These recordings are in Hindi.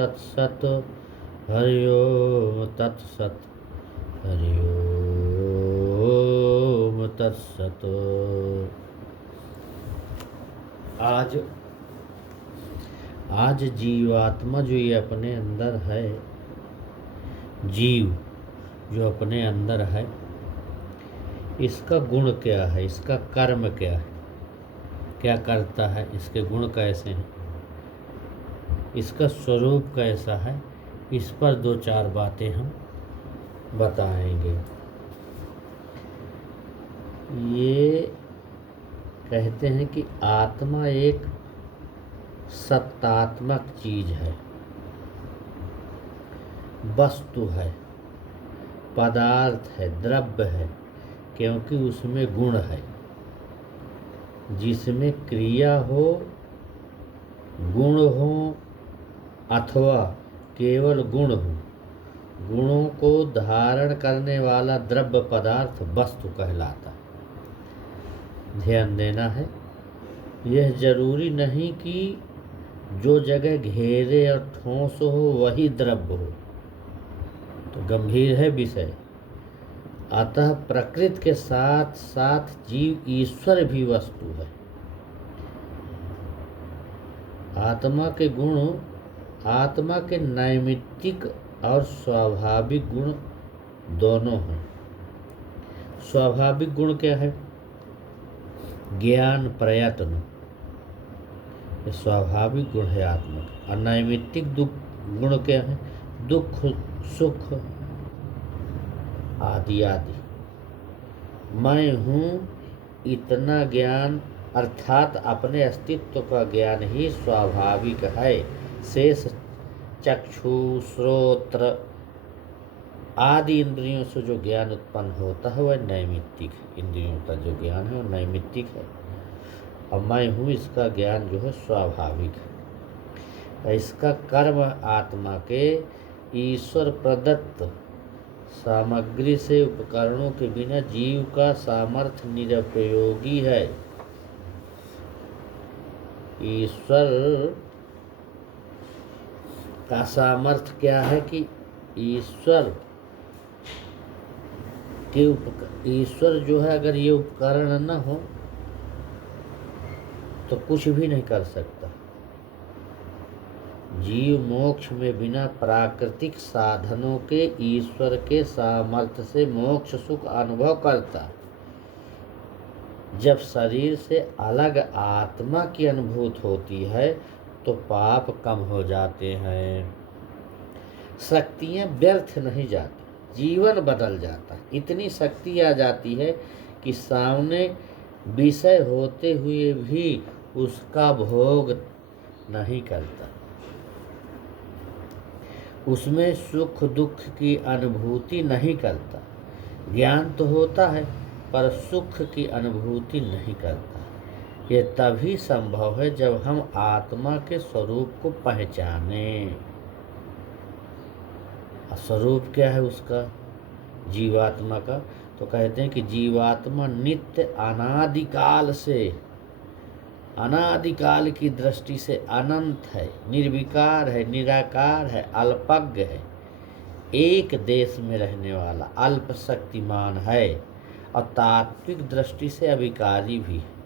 तत्सत्। हरि ओम तत्सत्। हरि ओम तत्सत्। आज जीवात्मा जो ये अपने अंदर है, जीव जो अपने अंदर है, इसका गुण क्या है, इसका कर्म क्या है, क्या करता है, इसके गुण कैसे हैं, इसका स्वरूप कैसा है, इस पर दो चार बातें हम बताएंगे। ये कहते हैं कि आत्मा एक सत्तात्मक चीज है, वस्तु है, पदार्थ है, द्रव्य है, क्योंकि उसमें गुण है। जिसमें क्रिया हो, गुण हो अथवा केवल गुण हो, गुणों को धारण करने वाला द्रव्य पदार्थ वस्तु कहलाता है। ध्यान देना है, यह जरूरी नहीं कि जो जगह घेरे और ठोस हो वही द्रव्य हो, तो गंभीर है विषय। अतः प्रकृति के साथ साथ जीव ईश्वर भी वस्तु है। आत्मा के गुण, आत्मा के नैमित्तिक और स्वाभाविक गुण दोनों हैं। स्वाभाविक गुण क्या है? ज्ञान, प्रयत्न, ये स्वाभाविक गुण है आत्मा का। और नैमित्तिक गुण क्या है? दुख, सुख आदि आदि। मैं हूँ इतना ज्ञान अर्थात अपने अस्तित्व का ज्ञान ही स्वाभाविक है। शेष चक्षु, श्रोत्र आदि इंद्रियों से जो ज्ञान उत्पन्न होता है वह नैमित्तिक है। इंद्रियों का जो ज्ञान है वह नैमित्तिक है, और मैं हूँ इसका ज्ञान जो है स्वाभाविक है। इसका कर्म आत्मा के ईश्वर प्रदत्त सामग्री से, उपकरणों के बिना जीव का सामर्थ्य निरुपयोगी है। ईश्वर का सामर्थ्य क्या है कि ईश्वर जो है, अगर ये उपकरण न हो तो कुछ भी नहीं कर सकता। जीव मोक्ष में बिना प्राकृतिक साधनों के ईश्वर के सामर्थ्य से मोक्ष सुख अनुभव करता। जब शरीर से अलग आत्मा की अनुभूति होती है तो पाप कम हो जाते हैं, शक्तियां व्यर्थ नहीं जाती, जीवन बदल जाता है। इतनी शक्ति आ जाती है कि सामने विषय होते हुए भी उसका भोग नहीं करता। उसमें सुख दुख की अनुभूति नहीं करता। ज्ञान तो होता है पर सुख की अनुभूति नहीं करता। ये तभी संभव है जब हम आत्मा के स्वरूप को पहचानें। स्वरूप क्या है उसका, जीवात्मा का? तो कहते हैं कि जीवात्मा नित्य अनादिकाल से, अनादिकाल की दृष्टि से अनंत है, निर्विकार है, निराकार है, अल्पज्ञ है, एक देश में रहने वाला, अल्प शक्तिमान है, और तात्विक दृष्टि से अविकारी भी है।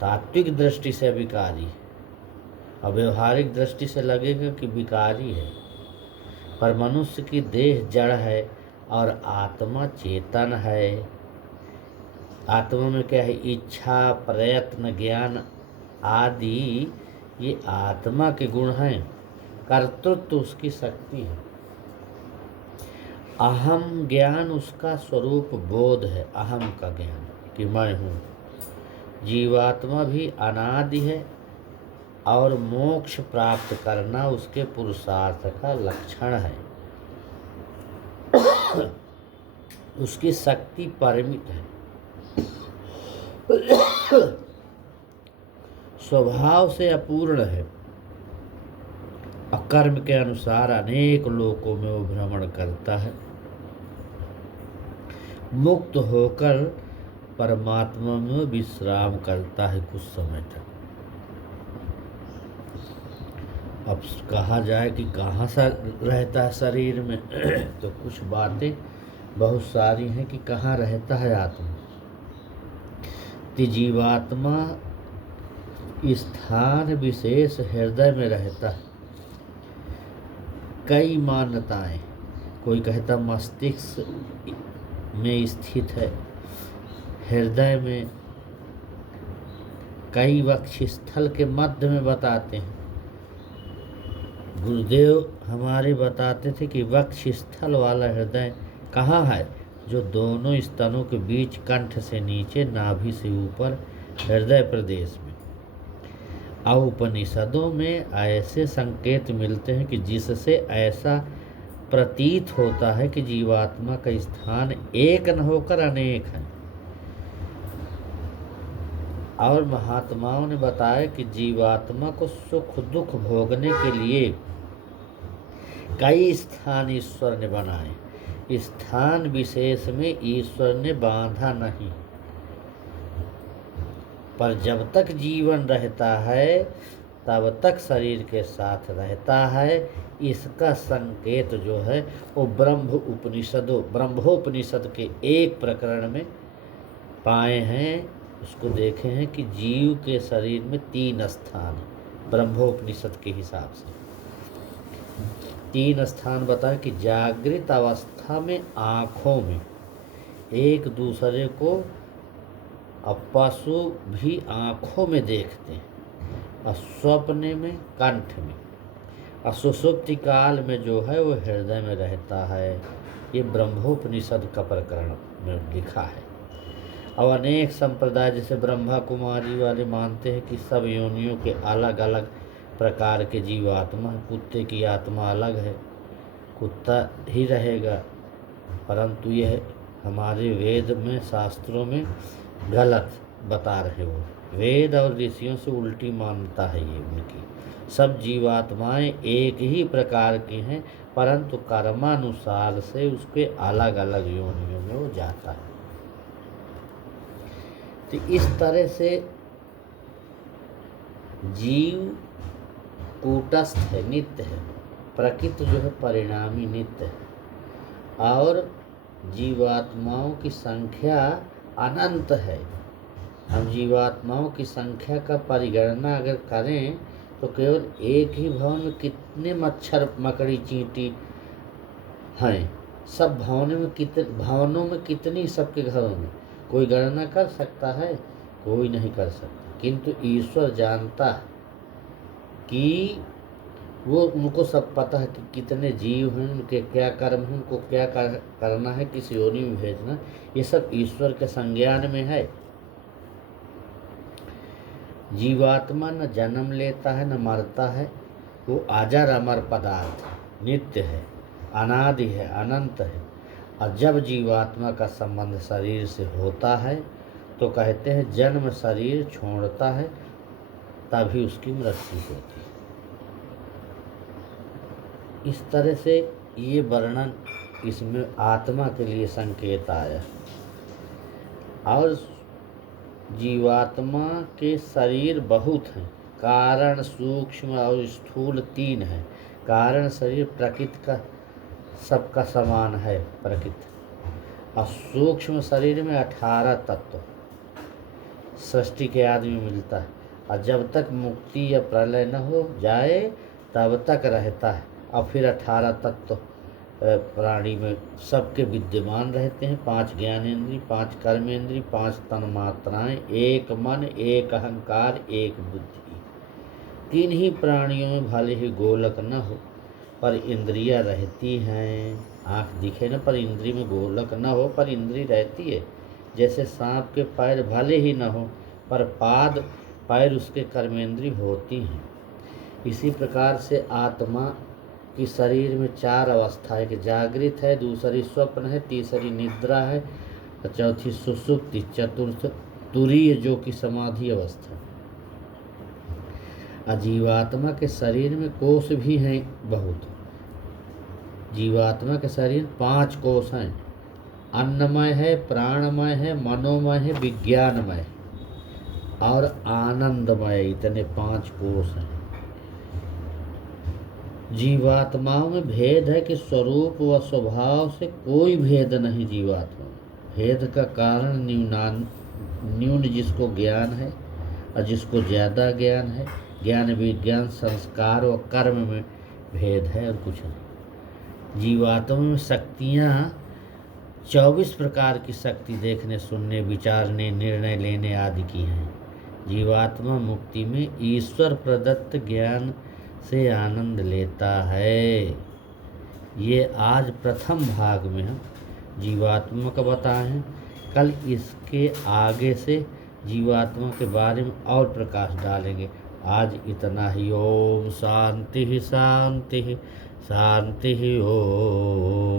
तात्विक दृष्टि से अविकारी, और व्यवहारिक दृष्टि से लगेगा कि विकारी है। पर मनुष्य की देह जड़ है और आत्मा चेतन है। आत्मा में क्या है? इच्छा, प्रयत्न, ज्ञान आदि ये आत्मा के गुण हैं। कर्तृत्व उसकी शक्ति है। अहम ज्ञान उसका स्वरूप बोध है, अहम का ज्ञान कि मैं हूँ। जीवात्मा भी अनादि है और मोक्ष प्राप्त करना उसके पुरुषार्थ का लक्षण है। उसकी शक्ति परिमित है, स्वभाव से अपूर्ण है, और कर्म के अनुसार अनेक लोकों में वो भ्रमण करता है। मुक्त होकर परमात्मा में विश्राम करता है कुछ समय तक, अब कहा जाए कि कहाँ सा रहता है शरीर में तो कुछ बातें बहुत सारी हैं कि कहाँ रहता है आत्मा। तो जीवात्मा स्थान विशेष हृदय में रहता है। कई मान्यताएं, कोई कहता मस्तिष्क में स्थित है, हृदय में, कई वक्षस्थल के मध्य में बताते हैं। गुरुदेव हमारे बताते थे कि वक्षस्थल वाला हृदय कहाँ है, जो दोनों स्तनों के बीच, कंठ से नीचे, नाभि से ऊपर, हृदय प्रदेश में। और उपनिषदों में ऐसे संकेत मिलते हैं कि जिससे ऐसा प्रतीत होता है कि जीवात्मा का स्थान एक न होकर अनेक है। और महात्माओं ने बताया कि जीवात्मा को सुख दुख भोगने के लिए कई स्थान ईश्वर ने बनाए। स्थान विशेष में ईश्वर ने बांधा नहीं, पर जब तक जीवन रहता है तब तक शरीर के साथ रहता है। इसका संकेत जो है वो ब्रह्मोपनिषद के एक प्रकरण में पाए हैं। उसको देखे हैं कि जीव के शरीर में 3 स्थान, ब्रह्मोपनिषद के हिसाब से 3 स्थान बताए कि जागृत अवस्था में आँखों में एक दूसरे को, अब पशु भी आँखों में देखते हैं, और स्वप्न में कंठ में, और सुषुप्ति काल में जो है वो हृदय में रहता है। ये ब्रह्मोपनिषद का प्रकरण में लिखा है। और अनेक संप्रदाय जैसे ब्रह्मा कुमारी वाले मानते हैं कि सब योनियों के अलग अलग प्रकार के जीवात्मा है। कुत्ते की आत्मा अलग है, कुत्ता ही रहेगा, परंतु यह हमारे वेद में, शास्त्रों में गलत बता रहे हो। वेद और ऋषियों से उल्टी मान्यता है ये उनकी। सब जीवात्माएं एक ही प्रकार की हैं, परंतु कर्मानुसार से उसके अलग अलग योनियों में वो जाता है। तो इस तरह से जीव कूटस्थ है, नित्य है, प्रकृति जो है परिणामी नित्य है, और जीवात्माओं की संख्या अनंत है। हम जीवात्माओं की संख्या का परिगणना अगर करें तो केवल एक ही भवन में कितने मच्छर मकड़ी चींटी हैं, सब भवनों में कितनी, सबके घरों में कोई गणना कर सकता है? कोई नहीं कर सकता। किंतु ईश्वर जानता है कि वो, उनको सब पता है कि कितने जीव हैं, उनके क्या कर्म हैं, उनको क्या करना है, किस योनि में भेजना, ये सब ईश्वर के संज्ञान में है। जीवात्मा न जन्म लेता है न मरता है, वो अजर अमर पदार्थ, नित्य है, अनादि है, अनंत है। और जब जीवात्मा का संबंध शरीर से होता है तो कहते हैं जन्म शरीर छोड़ता है तभी उसकी मृत्यु होती है। इस तरह से ये वर्णन इसमें आत्मा के लिए संकेत आया। और जीवात्मा के शरीर बहुत हैं, कारण, सूक्ष्म और स्थूल 3 हैं। कारण शरीर प्रकृति का सबका समान है, प्रकृति, और सूक्ष्म शरीर में 18 तत्व सृष्टि के आदि में मिलता है। और जब तक मुक्ति या प्रलय न हो जाए तब तक रहता है। और फिर 18 तत्व प्राणी में सबके विद्यमान रहते हैं। 5 ज्ञानेंद्रिय, 5 कर्मेंद्रिय, 5 तन्मात्राएं, 1 मन, 1 अहंकार, 1 बुद्धि। 3 ही प्राणियों में भले ही गोलक न हो पर इंद्रियां रहती हैं। आँख दिखे न पर इंद्रिय में गोलक न हो पर इंद्रिय रहती है। जैसे सांप के पैर भले ही न हो पर पैर उसके कर्मेंद्रिय होती हैं। इसी प्रकार से आत्मा की शरीर में 4 अवस्था है कि जागृत है, दूसरी स्वप्न है, तीसरी निद्रा है, चौथी सुषुप्ति, चतुर्थ तुरीय जो कि समाधि अवस्था। जीवात्मा के शरीर में कोष भी हैं बहुत। जीवात्मा के शरीर 5 कोष हैं, अन्नमय है, प्राणमय है, मनोमय है, विज्ञानमय और आनंदमय। इतने 5 कोष हैं। जीवात्माओं में भेद है कि स्वरूप व स्वभाव से कोई भेद नहीं जीवात्मा में। भेद का कारण न्यून जिसको ज्ञान है और जिसको ज़्यादा ज्ञान है। ज्ञान विज्ञान संस्कार व कर्म में भेद है और कुछ नहीं। जीवात्मा में शक्तियाँ 24 प्रकार की शक्ति देखने सुनने विचारने निर्णय लेने आदि की हैं। जीवात्मा मुक्ति में ईश्वर प्रदत्त ज्ञान से आनंद लेता है। ये आज प्रथम भाग में हम जीवात्मा का बताएं। कल इसके आगे से जीवात्मा के बारे में और प्रकाश डालेंगे। आज इतना ही। ओम शांति शांति शांति। ओम।